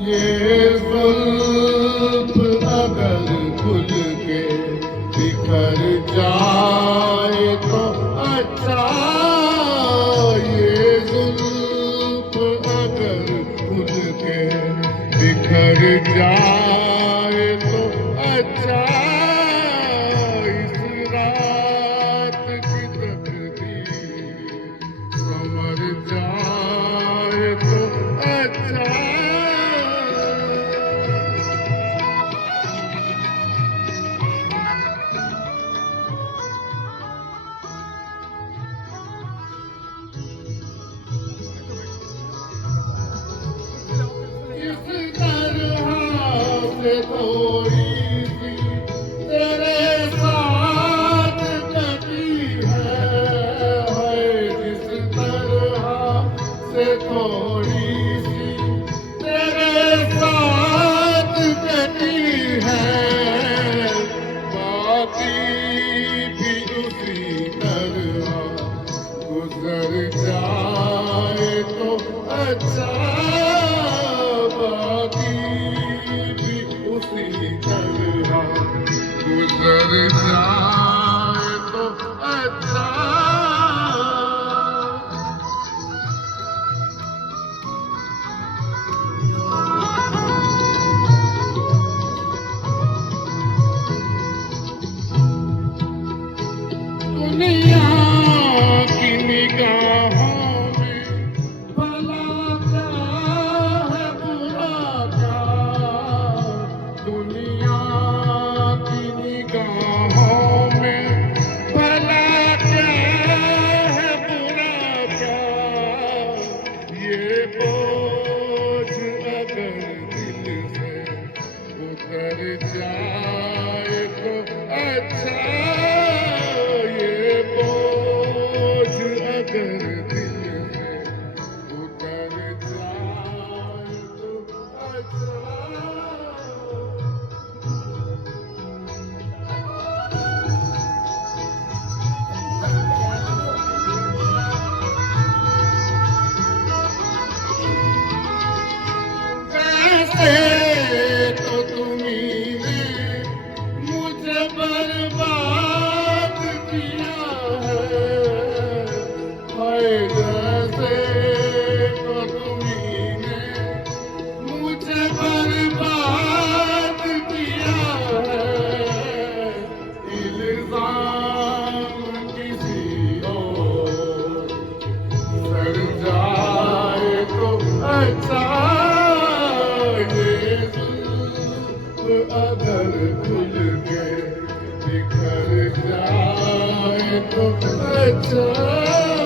ये जुल्फ अगर खुल के बिखर जाए तो अच्छा। ये जुल्फ अगर खुल के बिखर जाए तो अच्छा। इस रात की तकदीर संवर जाए तो अच्छा। इस तरह से थोड़ी सी तेरे साथ कटी है। जिस तरह से थोड़ी सी तेरे साथ कटी है, बाकी भी उसी तरह गुजर जाए तो अच्छा। बाकी भी उसी तरह गुजर जाए तो अच्छा। दुनिया की निगाहों में भला क्या है बुरा क्या। दुनिया की निगाहों में भला क्या है बुरा क्या। ये बोझ अगर दिल से उतर जाए तो अच्छा। ये बोझ अगर दिल से उतर जाए तो अच्छा। वैसे तो तुम्हीं ने मुझे बर्बाद किया है। हाय जैसे तो तुम्हीं ने मुझे बर्बाद किया है। इल्जाम किसी और सर जाए तो अच्छा। ये जुल्फ अगर खुल के बिखर जाए तो अच्छा।